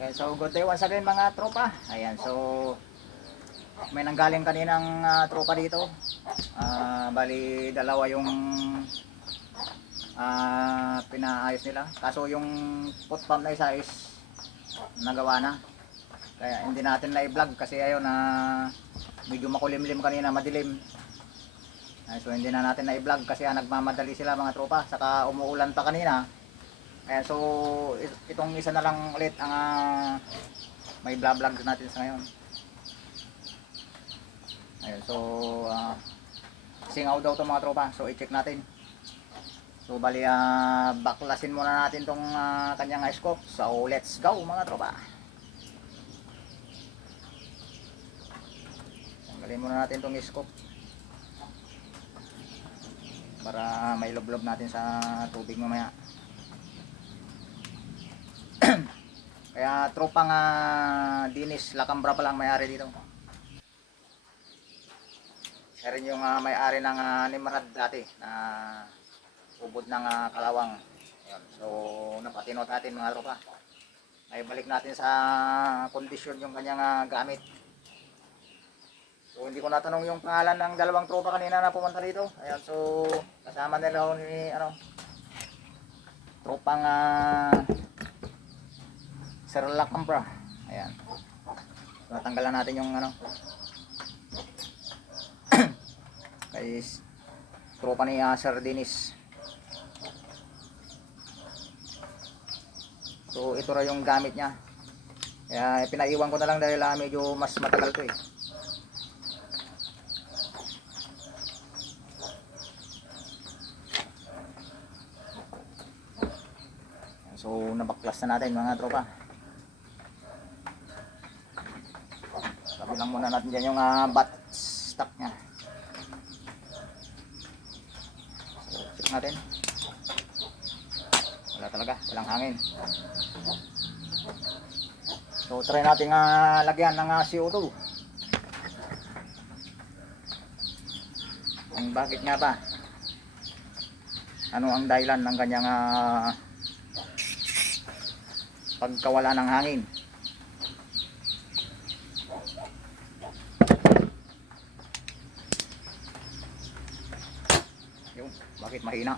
Okay, so good day once again mga tropa. Ayan, so may nanggaling kaninang tropa dito. Bali dalawa yung pinaayos nila. Kaso yung foot pump na isa is nagawa na. Kaya hindi natin na i-vlog kasi ayun na medyo makulimlim kanina, madilim. So hindi na natin na i-vlog kasi nagmamadali sila mga tropa. Saka umuulan pa kanina. Ayan, so itong isa na lang ulit ang may vlog natin sa ngayon. Ayan, so singaw daw to mga tropa, so i-check natin. So bali baklasin muna natin tong kanyang scope. So let's go mga tropa. Tanggalin muna natin tong scope para may loblob natin sa tubig mamaya. Kaya tropang Dinis Lacambra pa lang may-ari dito. Siya rin yung may-ari ng Nimrod dati na ubod ng Kalawang. Ayun. So napatinot natin mga tropa. Ay balik natin sa kondisyon yung kanyang gamit. So hindi ko natanong yung pangalan ng dalawang tropa kanina na pumunta dito. Ayan, so kasama nila ni tropang Sir Lacambra. Ayan. So, natanggalan natin yung kay tropa ni Sir Dinis. So ito ra yung gamit niya. Kaya pinaiwan ko na lang dahil medyo mas matagal to eh. So nabaklas na natin mga tropa. Sabi lang muna natin dyan yung bat stock nya. So check natin. Wala talaga, walang hangin. So try natin lagyan ng CO2. Ang bakit nga ba? Ano ang dahilan ng kanyang pagkawala ng hangin? Yung bakit mahina?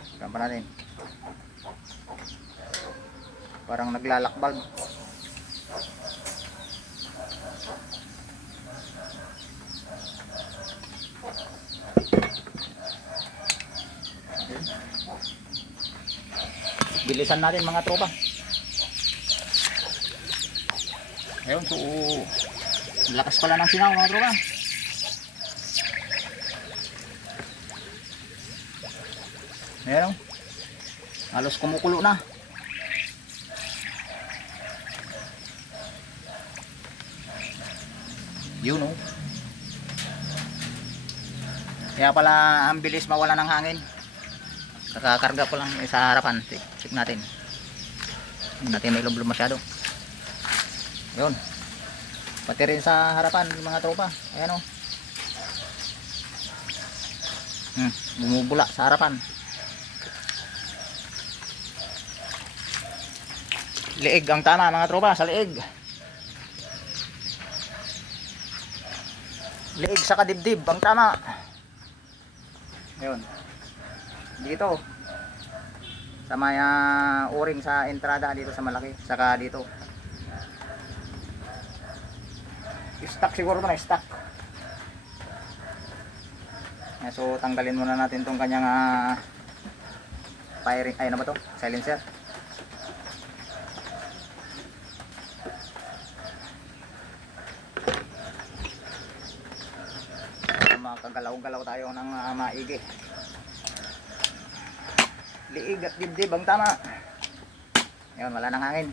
Tignan pa natin. Parang naglalakbal. Bilisan natin mga tropa. Ayun, so lakas pala ng singaw mga tropa. Ayun, halos kumukulo na. Yun oh. Kaya pala ang bilis mawala ng hangin. Nakakarga ko lang sa harapan. Check natin. Hindi natin may lublob masyado. Yun. Pati rin sa harapan mga tropa. Ayan o. Bumubula sa harapan. Liig ang tama mga tropa. Sa liig. Liig sa kadibdib ang tama. Yun. Dito sa may o-ring sa entrada dito sa malaki, saka dito stock siguro na stock. So tanggalin muna natin tong kanyang firing, ay ano ba to, silencer. Makagalaw-galaw tayo ng maigi. Liig at dibdib ang tama. Ayun, wala nang hangin.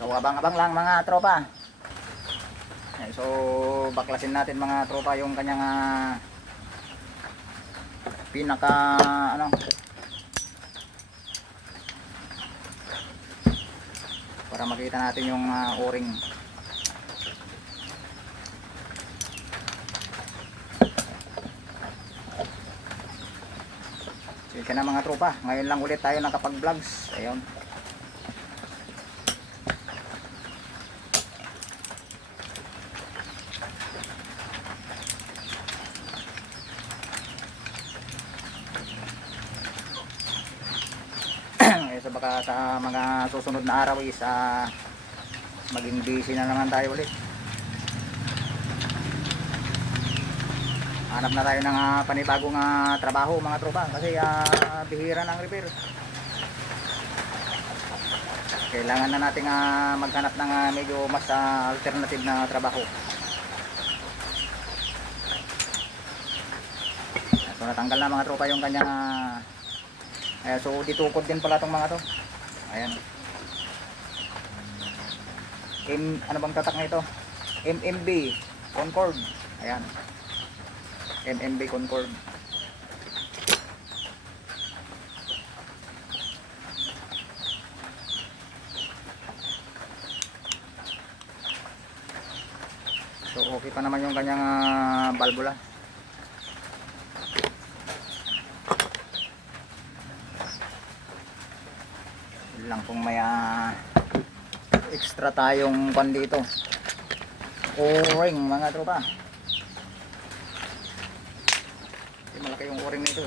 So abang-abang lang mga tropa. So baklasin natin mga tropa yung kanyang pinaka ano, para makita natin yung o-ring. Sige na mga tropa, ngayon lang ulit tayo nakapag vlogs. Ayun. So baka sa mga susunod na araw is maging busy na naman tayo ulit. Hanap na tayo ng panibagong trabaho mga tropa kasi bihira ng repair. Kailangan na nating maghanap ng medyo mas alternative na trabaho. So natanggal na mga tropa yung kanyang so ditukod din pala itong mga to. Ayan. Ano bang tatak na ito? MMB Concord. Ayan. MMB Concord. So okay pa naman yung kanyang valvula. Lang kung may extra tayong pan dito, o-ring mga tropa. Malaki yung o-ring nito.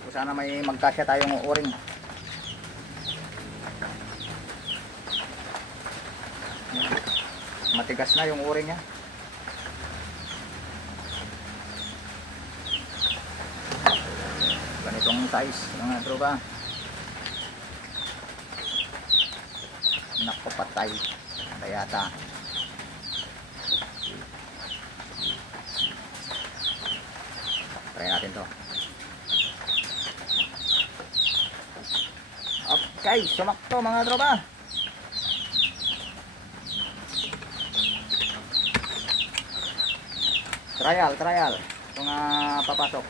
So sana may magkasya tayong o-ring. Matigas na yung o-ring niya. Ganitong size mga tropa. Nako, patay na yata. Try natin to. Okay, sumakto mga tropa. Trial kung papasok.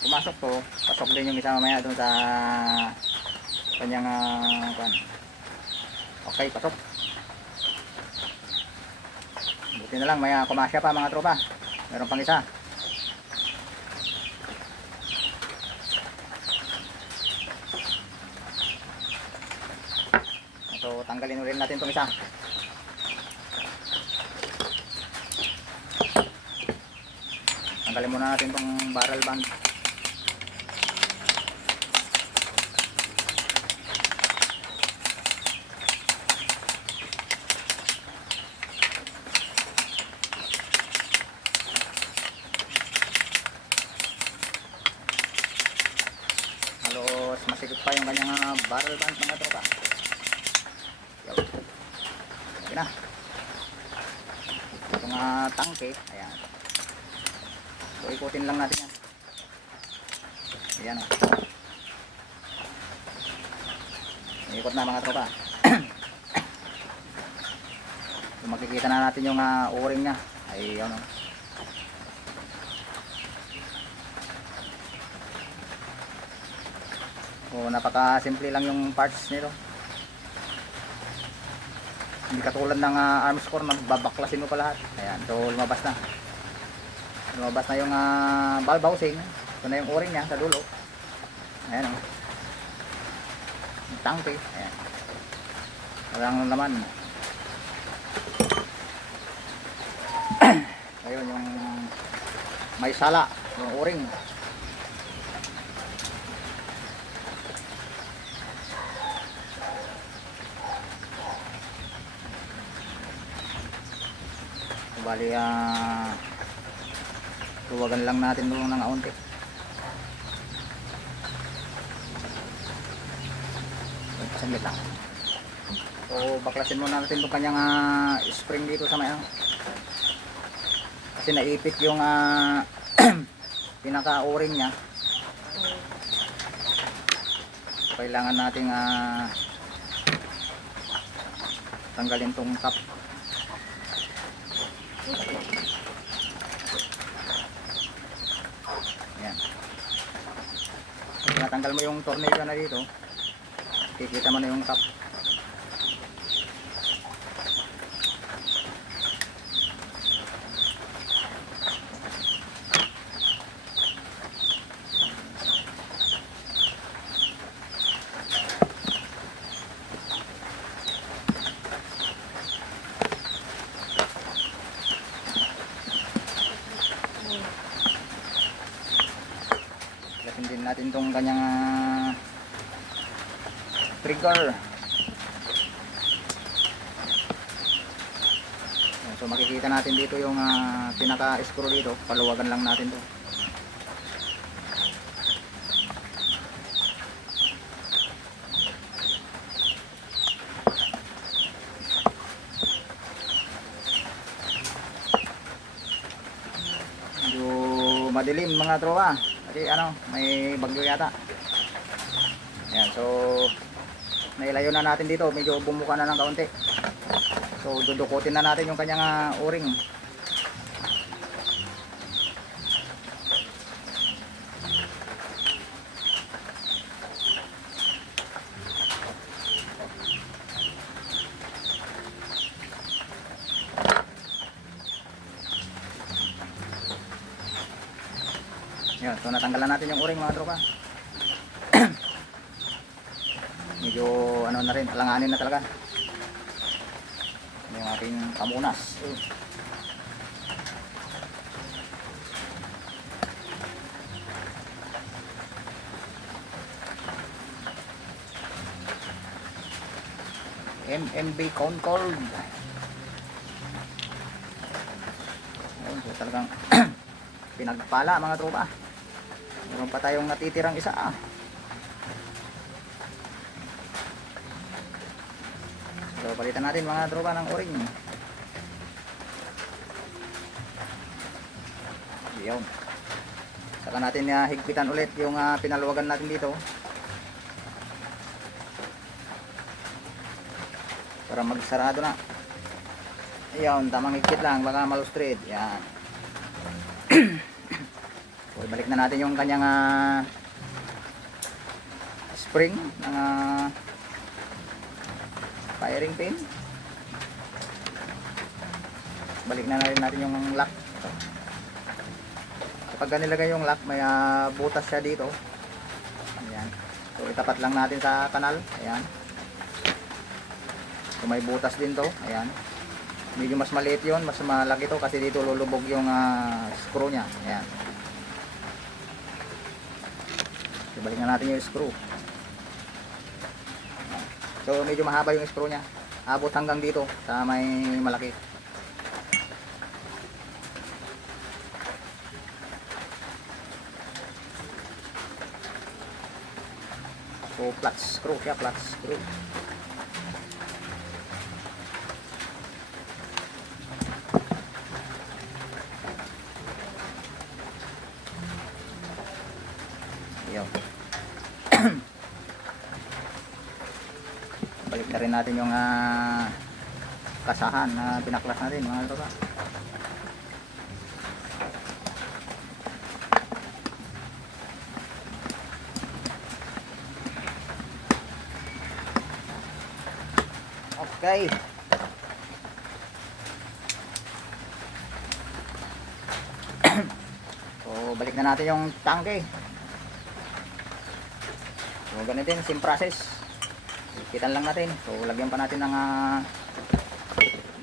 Pumasok to, pasok din yung isa mamaya dun sa kanyang okay, pasok. Buti na lang may kumasya pa mga tropa. Meron pang isa. So tanggalin ulit natin itong isa. Tanggalin muna natin itong barrel band. Halos masikip pa yung kanyang barrel band mga tropa. Okay na. Itong tangke, ayan. So ikutin lang natin yan. Ayan o. Ikot na mga tropa. So, makikita na natin yung o-ring nya. Ayan o. So napaka-simple lang yung parts nito. Hindi katulad ng arms core na babaklasin mo pa lahat. Ayan, so lumabas na. Lumabas na yung valve housing. Ito na yung o-ring nya sa dulo. Ayan o. Yung tangke. Ayan. Walang laman. Ayun yung may sala. Yung o-ring. Bali tuwagan lang natin doon ng kaunti. Saglit lang. So baklasin muna natin itong kanyang spring dito sa may kasi naipit yung pinaka o-ring nya. Kailangan nating tanggalin tong cap. Ayan. Pag natanggal mo yung tornilyo na dito, kikita mo na yung cap. Din natin tong kanyang trigger. So makikita natin dito yung pinaka screw dito, paluwagan lang natin to. Medyo madilim mga tropa. Kasi may bagyo yata. Ayan, so nailayo na natin dito, medyo bumuka na ng kaunti. So dudukutin na natin yung kanyang o-ring. Yan, so natanggalan natin yung o-ring mga tropa. Medyo na rin, alanganin na talaga yung ating pamunas. MMB Concord. Ayun, so talagang pinagpala mga tropa. Meron pa tayong natitirang isa. So palitan natin mga tropa ng o-ring. Yun. Saka natin higpitan ulit yung pinaluwagan natin dito. Para magsarado na. Ayun, tamang higpit lang, baka malustrid. Yan. So, balik na natin yung kanyang spring ng firing pin. Balik na natin yung lock. Kapag nilagay yung lock, may butas siya dito. Ayan. So itapat lang natin sa kanal. Ayan. So may butas din to. Ayan. Medyo mas maliit yun, mas malaki to kasi dito lulubog yung screw nya. Ayan. So balik na natin yung screw. So medyo mahaba yung screw nya. Abot hanggang dito sa may malaki. So flat screw siya, flat screw. Yo. Balik na rin natin yung kasahan na pinaklas natin mga tropa. Okay. So balik na natin yung tangke. So ganito din, same process. Ikitan lang natin. So lagyan pa natin ng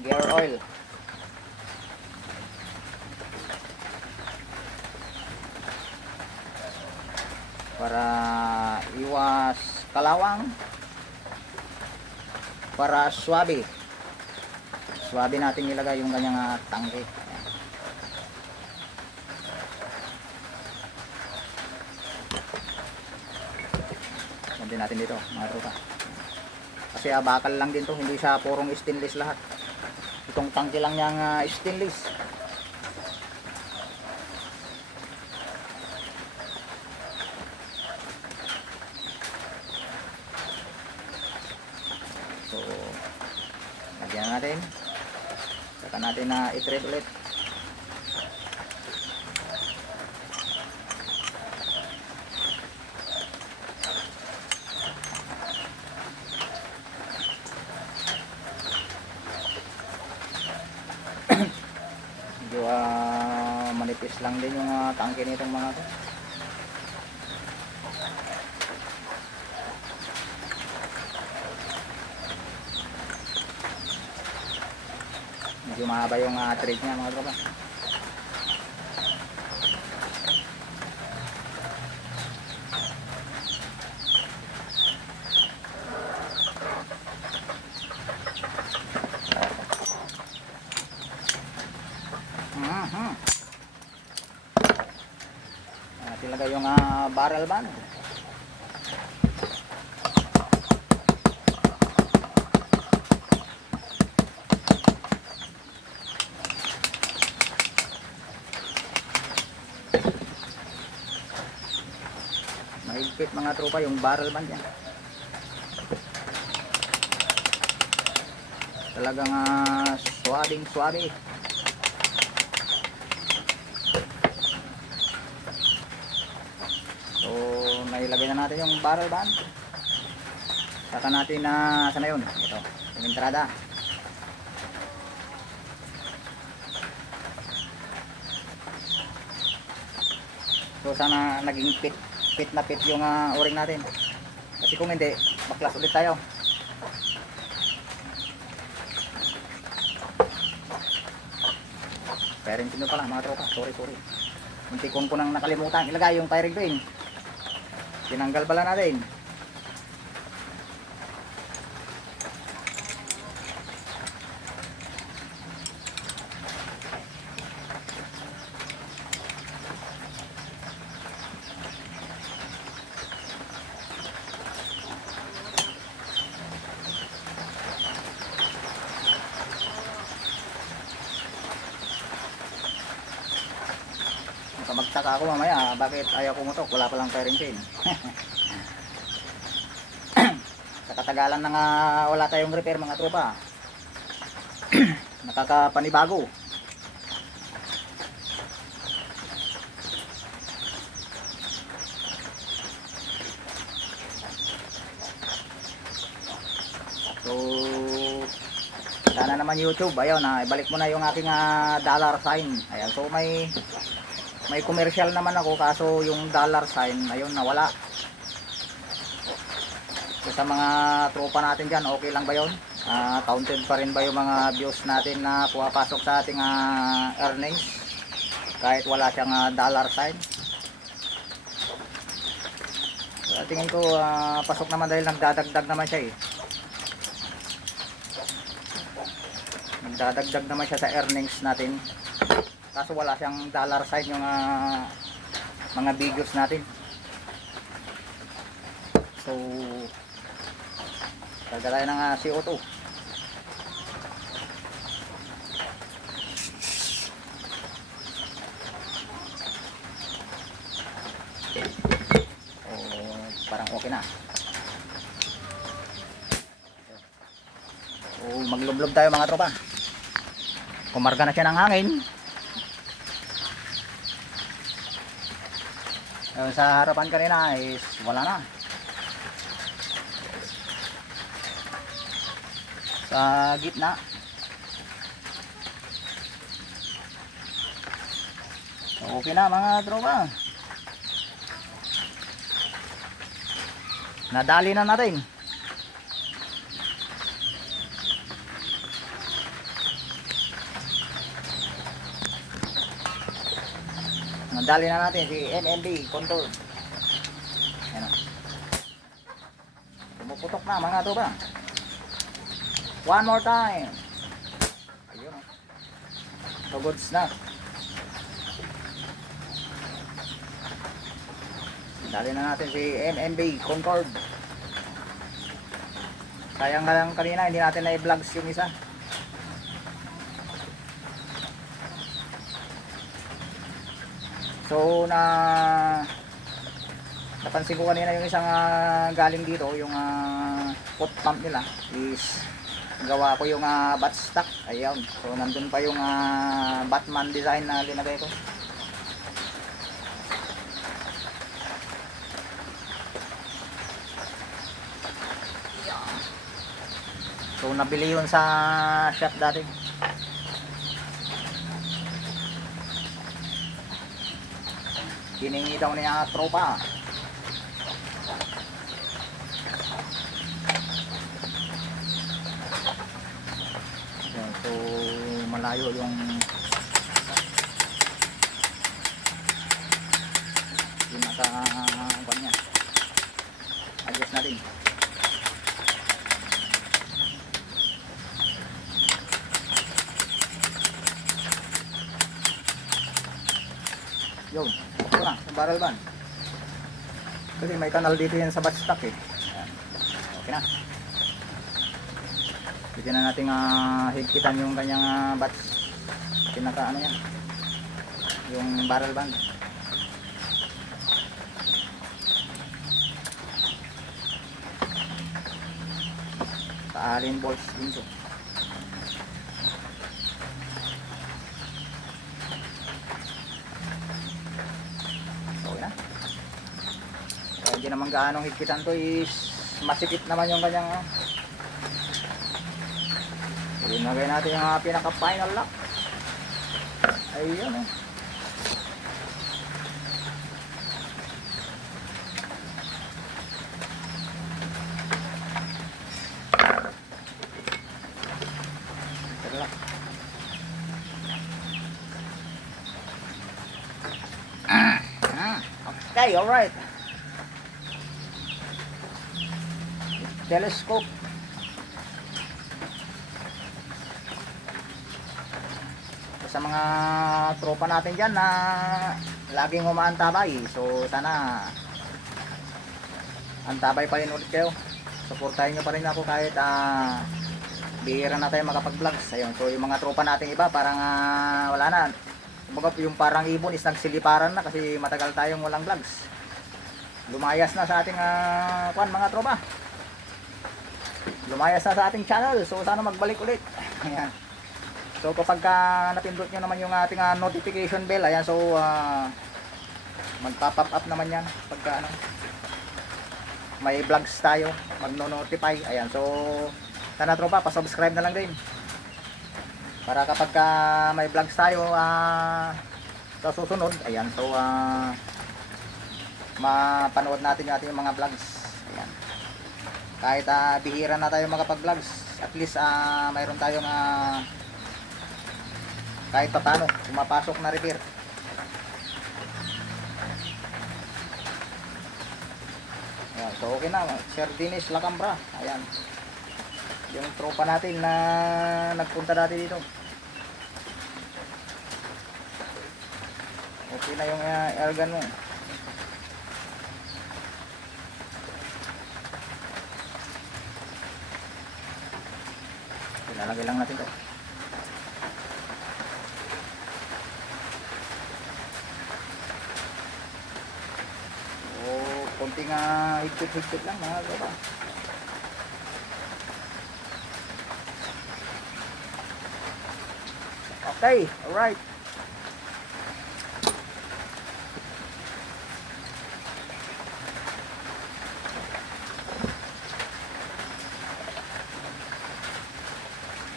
gear oil. Para iwas kalawang. Para swabe. Swabe natin ilagay yung kanyang tangke. Yan din natin dito mga tropa. Kasi bakal lang din to, hindi siya purong stainless lahat. Itong tangke lang niyang stainless. natin na i-treat ulit. Medyo manipis lang din yung tangke nitong mga to. Medyo mahaba yung thread niya mga tropa. Tilagay yung barrel band. Mahigpit mga tropa yung barrel band yan. Talagang swabing swabe. So nailagay na natin yung barrel band. Saka natin na sana yun. Ito, yung entrada. So sana naging fit na fit yung o-ring natin. Kasi kung hindi, baklas ulit tayo. Firing pin pala mga tropa. Sorry. Muntik ko nang nakalimutan ilagay yung firing pin. Tinanggal pala natin. Magtaka ako mamaya bakit ayaw pumutok, wala palang firing pin. Sa katagalan na nga wala tayong repair mga tropa. Nakakapanibago. So sana naman YouTube, ayun ibalik mo na yung aking dollar sign. Ayan, so may commercial naman ako kaso yung dollar sign ayun nawala. So sa mga tropa natin dyan, okay lang ba yun? Counted pa rin ba yung mga views natin na pumapasok sa ating earnings kahit wala siyang dollar sign? So, tingin ko pasok naman dahil nagdadagdag naman siya eh. Nagdadagdag naman siya sa earnings natin. Kaso wala siyang dollar sign yung mga videos natin. So talaga tayo ng CO2. Parang okay na. So maglublob tayo mga tropa. Kumarga na siya ng hangin. Sa harapan kanina is wala na. Sa gitna so, okay na mga tropa. Nadali na natin. Nadali na natin si MMB contour. Ayan o. Pumuputok na mga tropa. One more time. Ayun o. So goods na. Dali na natin si MMB Concord. Sayang nga lang kanina hindi natin na-vlogs yung isa. So napansin ko kanina yung isang galing dito, yung pot pump nila is gawa ko yung bat stock. Ayun. So nandun pa yung Batman design na linagay ko. So nabili yun sa shop dati. Hiningi daw niya tropa. Yan, so malayo yung pinaka niya. Adjust natin. Yun, ito na, yung barrel band. Kasi may kanal dito yan sa batch stock eh. Ayan. Okay na. Bigyan na natin higpitan yung kanyang batch. Pinaka ano yan. Yung barrel band. Sa allen bolts dito. Hindi naman gaanong higpitan to, is masikip naman yung kanyang ilagay natin yung pinaka final lock. Ayun okay, alright. Telescope. Sa mga tropa natin dyan na laging humaantabay, so sana antabay pa rin ulit kayo. Suportahin nyo pa rin ako kahit bihira na tayo makapag-vlogs. Ayun, so yung mga tropa natin iba parang wala na. Yung parang ibon is nagsiliparan na kasi matagal tayong walang vlogs. Lumayas na sa ating mga tropa. Lumayas na sa ating channel, so sana magbalik ulit. Ayan. So kapag napindot nyo naman yung ating notification bell, ayan, so magpa-pop up naman yan pagka may vlogs tayo, magno-notify. Ayan, so sana tropa, pa-subscribe na lang din para kapag may vlogs tayo sa susunod, ayan, so mapanood natin yung ating mga vlogs. Ayan. Kahit bihira na tayo makapag-vlogs, at least mayroon tayong kahit pa paano pumapasok na repair. Ayan, so okay na, Sir Dinis Lacambra. Ayan, yung tropa natin na nagpunta dati dito. Okay na yung airgun mo. Ilalagay lang natin to. So, konting higpit-higpit lang mga tropa. Okay, alright.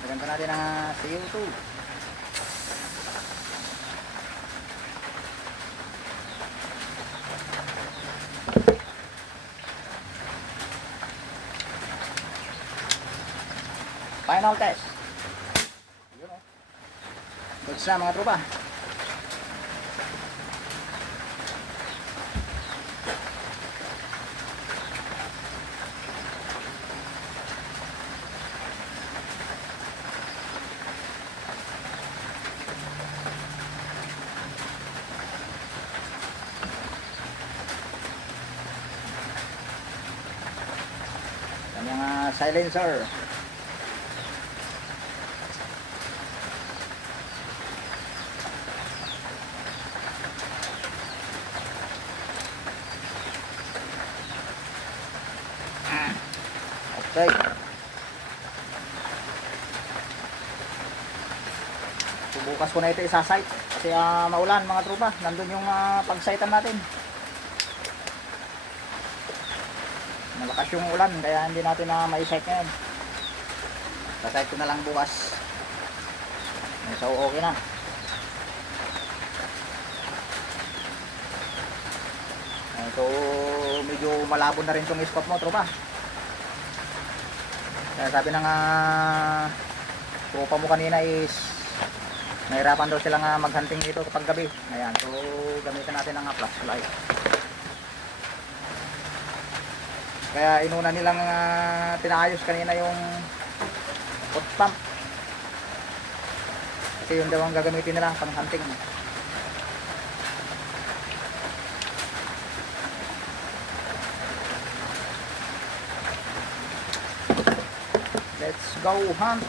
Maganda natin ang CO2. Final test. Yun, goods na mga tropa. Kanyang silencer. Okay. bukas ko na ito isa-site kasi maulan mga tropa. Nandun yung pag-sitean natin. Malakas yung ulan kaya hindi natin na ma-site ngayon. Sa-site ko na lang bukas. So okay na. So medyo malabo na rin itong spot mo tropa. Kaya sabi ng tropa mo kanina is nahirapan daw silang maghunting dito kapag gabi. Ayan, so gamitan natin ang flashlight. Kaya inuna nilang pinaayos kanina yung hot pump. Kasi yun daw ang gagamitin nila pang hunting. Let's go hunt.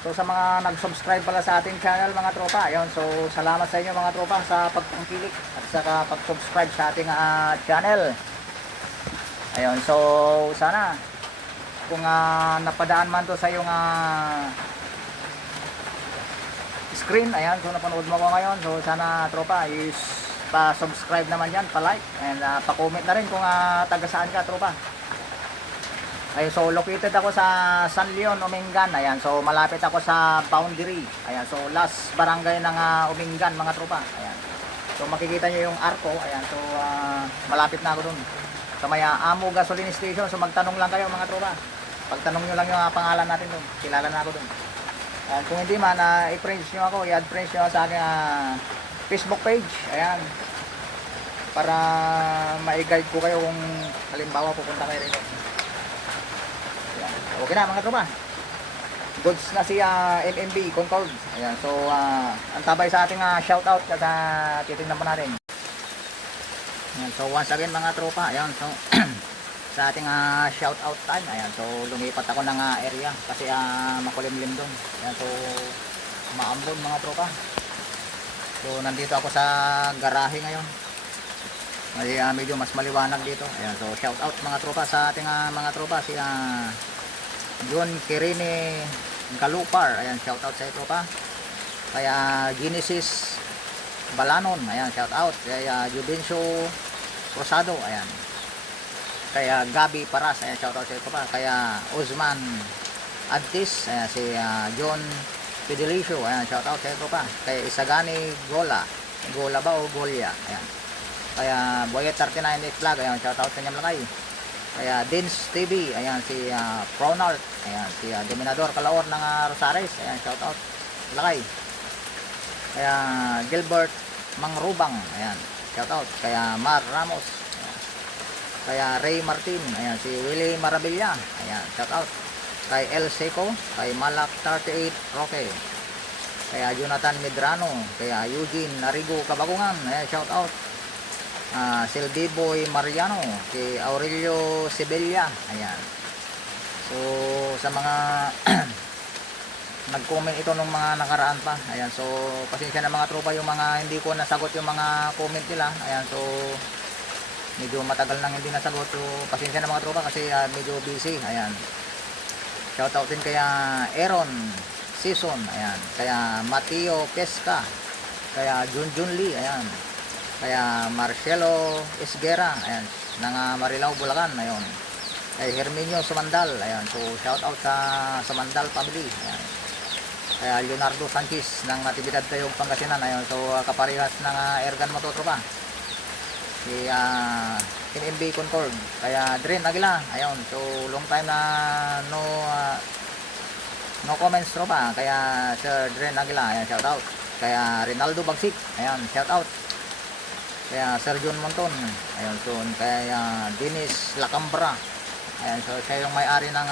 So sa mga nag-subscribe pala sa ating channel mga tropa, ayun, so salamat sa inyo mga tropa sa pagtangkilik at saka pag-subscribe sa ating channel. Ayun, so sana kung napadaan man to sa yung screen, ayan, so napanood mo ko ngayon, so sana tropa is pa-subscribe naman yan, pa-like and pa-comment na rin kung taga saan ka tropa. Ayun, so located ako sa San Leon, Umingan. Ayan, so malapit ako sa boundary. Ayan, so last barangay ng Umingan mga tropa. Ayan. So makikita nyo yung arko. Ayan, so malapit na ako dun. Sa may Amo Gasoline Station. So magtanong lang kayo mga tropa. Pagtanong nyo lang yung pangalan natin dun. Kilala na ako dun. Ayan, kung hindi man, i-friends nyo ako. I-add friends nyo sa aking Facebook page. Ayan. Para ma-guide ko kayo kung halimbawa pupunta kayo rito. Okay na mga tropa. Goods na si MMB Concord. Ayan, so ang tabay sa ating shoutout at titingnan po natin. Ayan, so once again mga tropa, ayan, so sa ating shoutout time. Ayan, so lumipat ako ng area kasi makulimlim doon. Ayan, so maambon mga tropa. So nandito ako sa garahe ngayon. Ay, medyo mas maliwanag dito. Ayan, so shoutout mga tropa sa ating mga tropa si John Kirine Galupar. Ayan, shout out sa ito pa. Kaya Genesis Balanon. Ayan, shout out. Kaya Jubencio Rosado. Ayan. Kaya Gabi Paras. Ayan, shout out sa ito pa. Kaya Osman Adtis. Ayan, si John Fidelicio. Ayan, shout out sa ito pa. Kaya Isagani Gola. Gola ba o Golya? Ayan. Kaya Boyet 39 Vlog. Ayan, shout out sa inyong lakay. Kaya Dins TV, ayan, si Pronart, ayan, si Dominador Kalaor ng Rosares, ayan, shout out lakay. Kaya Gilbert Mangrubang, ayan, shout out. Kaya Mar Ramos, ayan. Kaya Ray Martin, ayan, si Willie Marabilla, ayan, shout out. Kay El Seco, kay Malak 38 Roque, kaya Jonathan Medrano, kaya Eugene Narigo Kabagungan, ayan, shout out. Silby Boy Mariano, si Aurelio Sibella, ayan. So sa mga nag-comment ito nung mga nakaraan pa, ayan, so pasensya na mga tropa yung mga hindi ko nasagot yung mga comment nila, ayan, so medyo matagal nang hindi nasagot, so pasensya na mga tropa kasi medyo busy, ayan. Shoutout din kaya Aaron Season, ayan, kaya Mateo Pesca, kaya Junjun Lee, ayan. Kaya Marcelo Esguera, ayan, ng Marilao, Bulacan, ayun. Kay Herminio Sumandal, ayan, so shout out sa Sumandal family, ayan. Kaya Leonardo Sanchez ng Natividad Tayog, Pangasinan, ayun, so kaparehas ng Ergan Mototropa. Si MMB Concord, kaya Dren Aguila, ayun, so long time na no comments tropa, kaya Sir Dren Aguila, ayan, shout out. Kaya Rinaldo Bagsik, ayan, shout out. Kaya Sir John Monton, ayun, so kaya Dennis Lacambra, ayan, so siya yung may-ari ng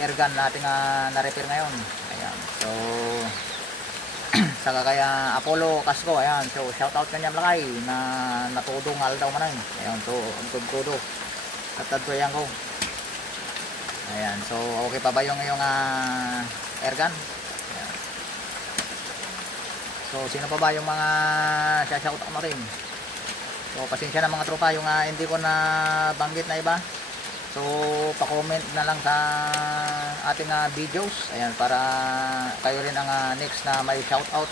airgun natin na-repair ngayon, ayan, so saka kaya Apollo Casco, ayan, so shout out kanya lakay na natudong aldaw manay, ayan, so ang todo at tadtoyan ko, ayan, so okay pa ba yung airgun? So sino pa ba yung mga shoutout natin? So pasensya na mga tropa yung hindi ko na banggit na iba. So pa-comment na lang sa ating videos. Ayan, para kayo rin ang next na may shoutout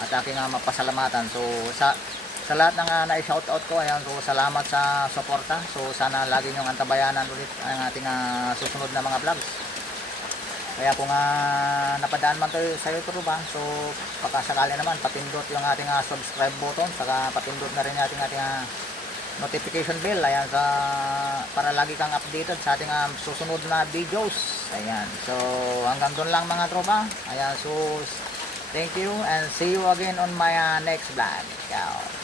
at aking mapasalamatan. So sa lahat ng na-shoutout ko, ayan, so salamat sa suporta. So sana lagi niyong antabayanan ulit ang ating susunod na mga vlogs. Kaya kung napadaan man tayo sa YouTube, so pagkasakali naman patindot yung ating subscribe button, saka patindot na rin ating notification bell, ayan, para lagi kang updated sa ating susunod na videos. Ayan, so hanggang doon lang mga tropa. Ayan, so thank you and see you again on my next vlog. Ciao.